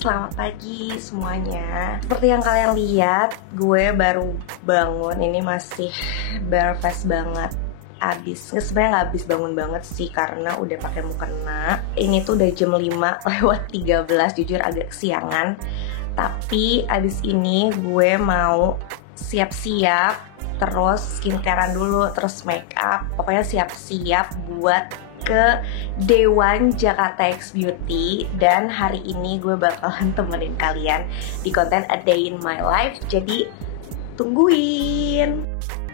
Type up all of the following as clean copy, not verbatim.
selamat pagi semuanya. Seperti yang kalian lihat, gue baru bangun. Ini masih bare-face banget. Sebenarnya nggak abis bangun banget sih karena udah pakai mukena. Ini tuh udah jam 5:13, jujur agak kesiangan. Tapi abis ini gue mau siap-siap, terus skincarean dulu, terus make up. Pokoknya siap-siap buat ke Day One Jakarta X Beauty. Dan hari ini gue bakalan temenin kalian di konten A Day in My Life. Jadi tungguin.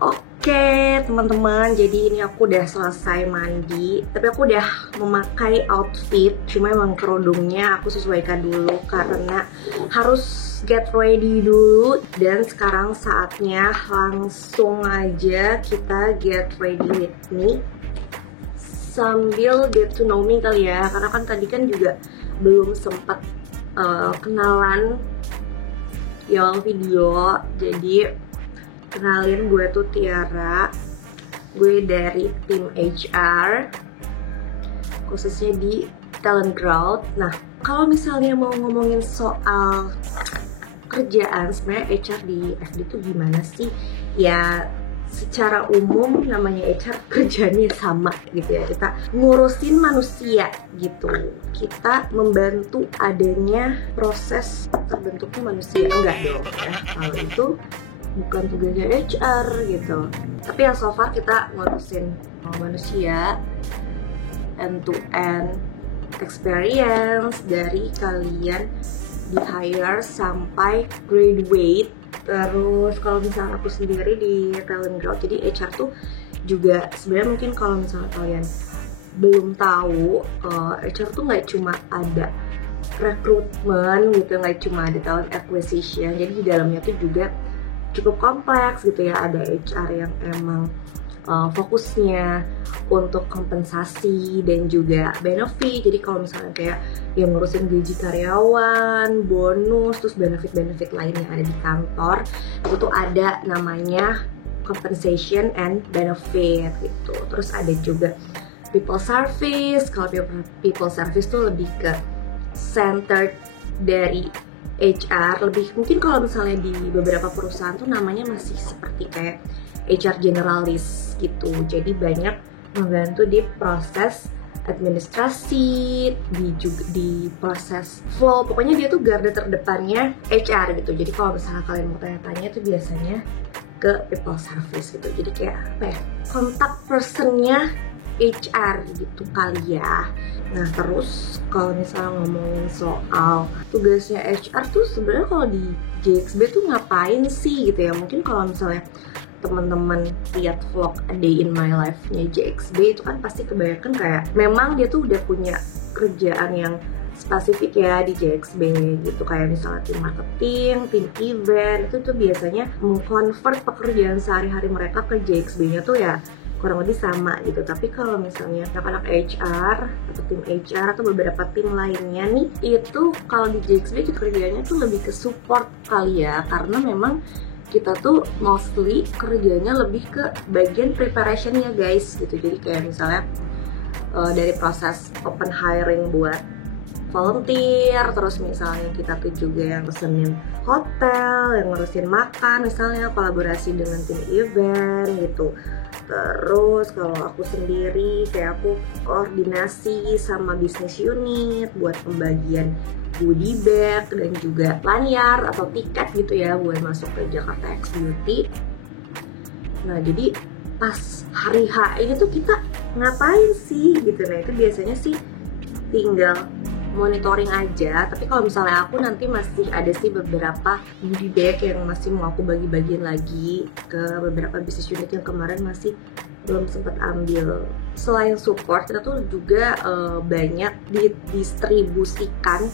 Oke teman-teman, jadi ini aku udah selesai mandi. Tapi aku udah memakai outfit, cuma emang kerudungnya aku sesuaikan dulu karena harus get ready dulu. Dan sekarang saatnya langsung aja kita get ready with me, sambil get to know me kali ya, karena kan tadi kan juga belum sempat kenalan di awal video. Jadi kenalin, gue tuh Tiara, gue dari tim HR khususnya di Talent Growth. Nah, kalau misalnya mau ngomongin soal kerjaan, sebenarnya HR di FD tuh gimana sih? Ya secara umum namanya HR kerjanya sama gitu ya, kita ngurusin manusia gitu, kita membantu adanya proses terbentuknya manusia. Enggak dong ya, kalau itu bukan tugasnya HR gitu. Tapi yang so far kita ngurusin manusia, end to end experience dari kalian di hire sampai graduate. Terus kalau misalnya aku sendiri di Talent Growth, jadi HR tuh juga sebenarnya mungkin kalau misalnya kalian belum tahu, HR tuh nggak cuma ada rekrutmen gitu, nggak cuma ada talent acquisition. Jadi di dalamnya tuh juga cukup kompleks gitu ya. Ada HR yang emang fokusnya untuk kompensasi dan juga benefit. Jadi kalau misalnya kayak yang ngurusin gaji karyawan, bonus, terus benefit-benefit lain yang ada di kantor, itu tuh ada namanya compensation and benefit gitu. Terus ada juga people service. Kalau people service tuh lebih ke centered dari HR, lebih mungkin kalau misalnya di beberapa perusahaan tuh namanya masih seperti kayak HR generalis gitu. Jadi banyak membantu di proses administrasi, di proses flow. Pokoknya dia tuh garda terdepannya HR gitu. Jadi kalau misalnya kalian mau tanya-tanya tuh biasanya ke people service gitu. Jadi kayak apa ya, kontak personnya HR gitu kali ya. Nah terus kalau misalnya ngomongin soal tugasnya HR tuh sebenarnya kalau di JXB tuh ngapain sih gitu ya. Mungkin kalau misalnya teman-teman lihat vlog A Day in My Life-nya JXB itu kan pasti kebanyakan kayak memang dia tuh udah punya kerjaan yang spesifik ya di JXB gitu. Kayak misalnya tim marketing, tim event, itu tuh biasanya mengkonvert pekerjaan sehari-hari mereka ke JXB-nya tuh ya kurang lebih sama gitu. Tapi kalau misalnya anak-anak HR atau tim HR atau beberapa tim lainnya nih, itu kalau di JXB kerjanya tuh lebih ke support kali ya, karena memang kita tuh mostly kerjanya lebih ke bagian preparation ya guys gitu. Jadi kayak misalnya dari proses open hiring buat volunteer, terus misalnya kita tuh juga yang pesenin hotel, yang ngurusin makan, misalnya kolaborasi dengan tim event gitu. Terus kalau aku sendiri kayak aku koordinasi sama bisnis unit buat pembagian goodie bag dan juga lanyar atau tiket gitu ya buat masuk ke Jakarta X Beauty. Nah jadi pas hari H ini tuh kita ngapain sih gitu. Nah itu biasanya sih tinggal monitoring aja. Tapi kalau misalnya aku nanti masih ada sih beberapa goodie bag yang masih mau aku bagi-bagiin lagi ke beberapa bisnis unit yang kemarin masih belum sempat ambil. Selain support, kita tuh juga banyak didistribusikan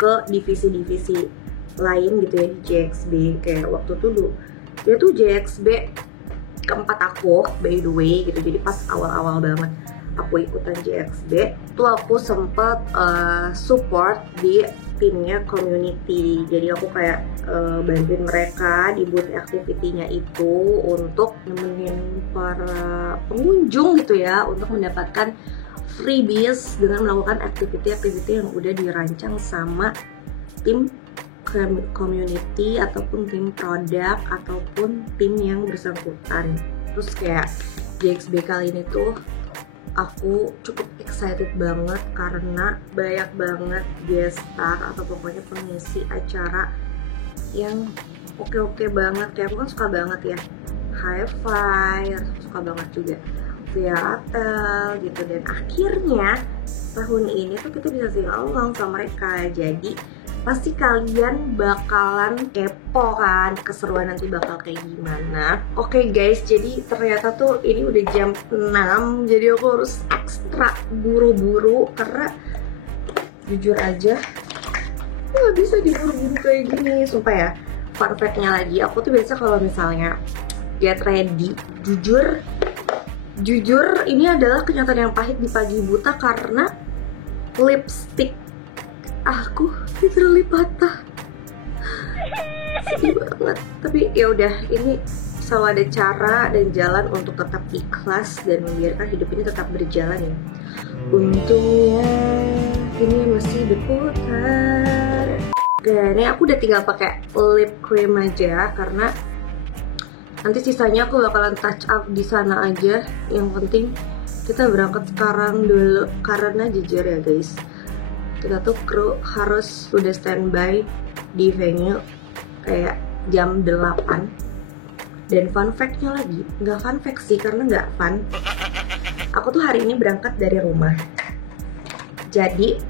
ke divisi-divisi lain gitu ya di JXB. Kayak waktu itu dulu dia tuh JXB keempat aku by the way gitu. Jadi pas awal-awal banget aku ikutan JXB tuh aku sempet support di timnya community. Jadi aku kayak bantuin mereka di booth activity-nya itu untuk nemenin para pengunjung gitu ya untuk mendapatkan freebies dengan melakukan activity-activity yang udah dirancang sama tim community ataupun tim produk ataupun tim yang bersangkutan. Terus kayak JXB kali ini tuh aku cukup excited banget karena banyak banget guest star atau pokoknya pengisi acara yang oke banget. Kayak aku kan suka banget ya Hi-Fi, suka banget juga Viatel gitu. Dan akhirnya tahun ini tuh kita bisa sing along sama mereka. Jadi pasti kalian bakalan kepo kan keseruan nanti bakal kayak gimana. Oke guys, jadi ternyata tuh ini udah jam 6, jadi aku harus ekstra buru-buru karena jujur aja nggak bisa diburu-buru kayak gini. Sumpah ya, fun fact-nya lagi, aku tuh biasa kalau misalnya get ready, jujur ini adalah kenyataan yang pahit di pagi buta karena lipstick aku literally patah. Sedih banget. Tapi ya udah, ini selalu ada cara dan jalan untuk tetap ikhlas dan membiarkan hidup ini tetap berjalan ya. Untungnya ini masih berputar. Oke, ini aku udah tinggal pakai lip cream aja karena nanti sisanya aku bakalan touch up di sana aja. Yang penting kita berangkat sekarang dulu karena jujur ya guys, kita tuh kru harus udah standby di venue kayak jam 8. Dan fun fact-nya lagi, nggak fun fact sih karena nggak fun. Aku tuh hari ini berangkat dari rumah, jadi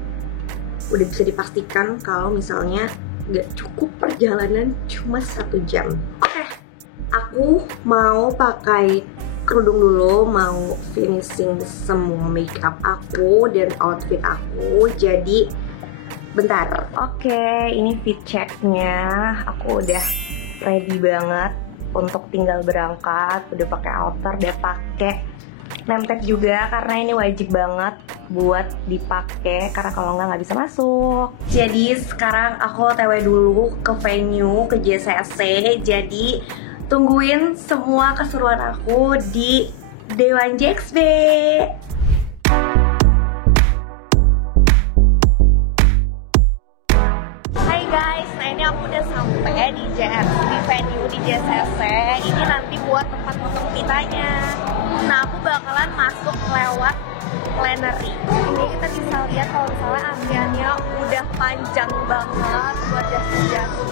udah bisa dipastikan kalau misalnya nggak cukup perjalanan cuma 1 jam. Oke, aku mau pakai kerudung dulu, mau finishing semua makeup aku dan outfit aku. Jadi bentar. Oke, ini fit checknya. Aku udah ready banget untuk tinggal berangkat. Udah pakai outer, udah pakai name tag juga karena ini wajib banget buat dipakai karena kalau nggak bisa masuk. Jadi sekarang aku OTW dulu ke venue, ke JCC. Jadi tungguin semua keseruan aku di Day1 JXB. Hai guys, nah ini aku udah sampai di venue di JCC. Ini nanti buat tempat foto kitanya. Nah aku bakalan masuk lewat plenary. Ini kita bisa lihat kalau misalnya antriannya udah panjang banget buat jatuh-jatuh.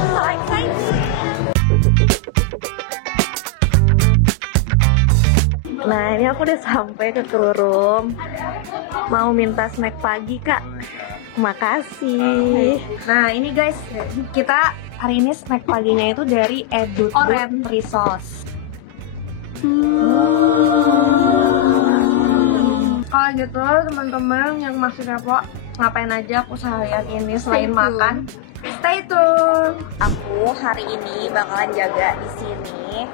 So excited. Nah ini aku udah sampai ke crew room. Mau minta snack pagi kak. Makasih. Nah ini guys, kita hari ini snack paginya itu dari Edut Resource. Kalau gitu teman-teman yang masih kepo ngapain aja aku seharian ini selain makan, stay tune. Aku hari ini bakalan jaga di sini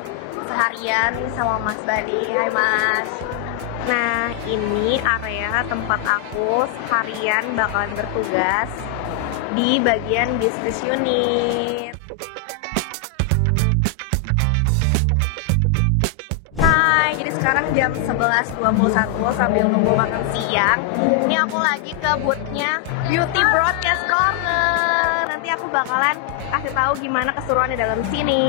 seharian sama Mas Badi. Hai Mas. Nah ini area tempat aku seharian bakalan bertugas di bagian bisnis unit. Hai, jadi sekarang jam 11.21 sambil nunggu makan siang. Ini aku lagi ke boothnya Beauty Broadcast Corner. Nanti aku bakalan kasih tahu gimana keseruannya dalam sini.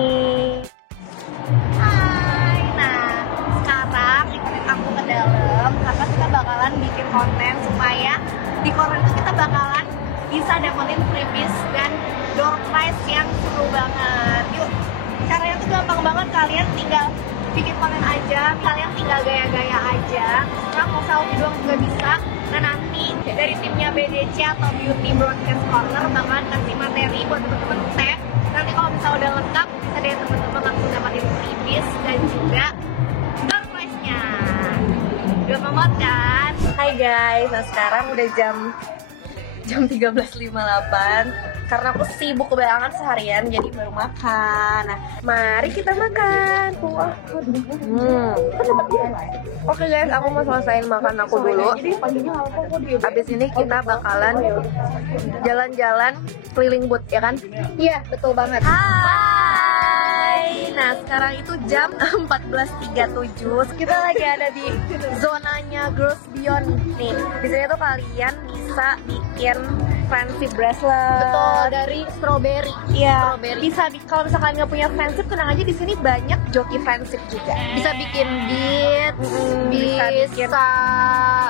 Aku ke dalam karena kita bakalan bikin konten supaya di corner itu kita bakalan bisa dapetin freebies dan door prize yang seru banget. Yuk, caranya tuh gampang banget, kalian tinggal bikin konten aja, kalian tinggal gaya-gaya aja, sekarang mau selfie doang juga bisa. Nah nanti dari timnya BDC atau Beauty Broadcast Corner bakalan kasih materi buat teman-teman tag. Nanti kalau misalnya udah lengkap bisa deh teman-teman langsung dapetin freebies dan juga gampang banget kan? Hai guys, nah sekarang udah jam 13.58 karena aku sibuk banget seharian jadi baru makan. Nah, mari kita makan. Oke guys, aku mau selesaiin makan aku dulu. Habis ini kita bakalan jalan-jalan keliling booth ya kan? Iya, betul banget. Hai. Nah, sekarang itu jam 14.37. Kita lagi ada di zonanya Girls Beyond nih. Di sini tuh kalian bisa bikin friendship bracelet. Betul, dari strawberry. Iya. Strawberry. Bisa kalau misalkan nggak punya friendship, tenang aja di sini banyak joki friendship juga. Bisa bikin bead, bisa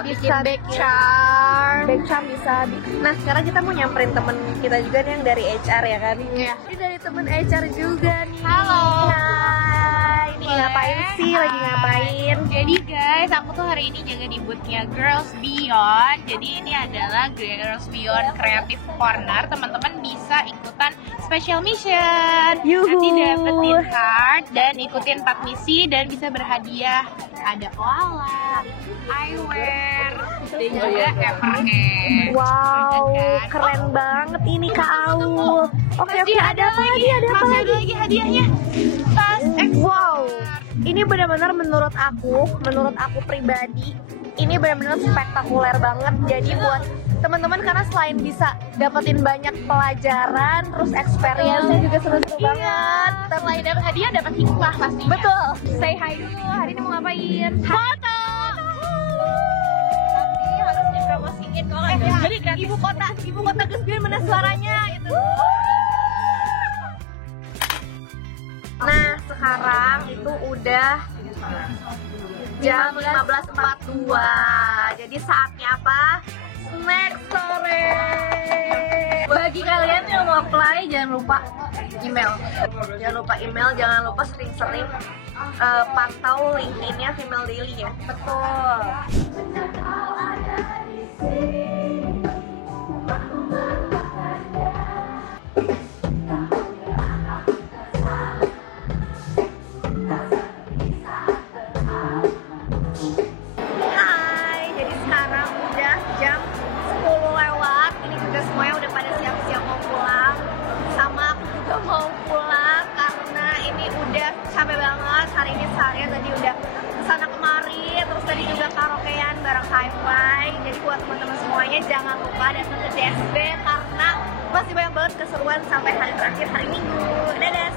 bikin back charm. Back charm bisa. Nah, sekarang kita mau nyamperin temen kita juga nih yang dari HR ya kan? Iya. Ini dari temen HR juga nih. Halo. Hai. Ini ngapain sih? Lagi ngapain? Jadi guys, aku tuh hari ini jaga di boothnya Girls Beyond. Jadi ini adalah Girls Beyond Creative Corner. Teman-teman bisa ikutan special mission. Yuhu. Nanti dapetin card dan ikutin 4 misi dan bisa berhadiah. Ada koala, eyewear, dan juga Evercare. Wow, Kan? keren banget ini Kak Aul. Oke, ada apa lagi? Ada apa Masih lagi? ada lagi hadiahnya. Tas Wow, ini benar-benar menurut aku pribadi, ini benar-benar spektakuler banget. Jadi buat teman-teman, karena selain bisa dapetin banyak pelajaran, terus experience-nya juga seru-seru banget. selain dapat hadiah, dapat hikmah pastinya. Betul. Say hi dulu. Hari ini mau ngapain? Foto. Harus dipromosiin kok. Jadi kan ibu kota Gesbian mana suaranya itu. Nah, sekarang itu udah jam 15.42. Jadi saatnya apa? Snack sore. Bagi kalian yang mau apply, jangan lupa email. Jangan lupa email, jangan lupa sering-sering pantau LinkedIn-nya Female Daily ya. Betul. Hai, jadi sekarang udah jam 10 lewat. Ini juga semuanya udah pada siap-siap mau pulang. Sama aku juga mau pulang karena ini udah capek banget. Hari ini seharian tadi udah kesana kemari, terus tadi juga karaokean bareng Hi-Fi. Jadi buat teman-teman semuanya jangan lupa datang ke DSB karena masih banyak banget keseruan sampai hari terakhir hari Minggu. Dadah!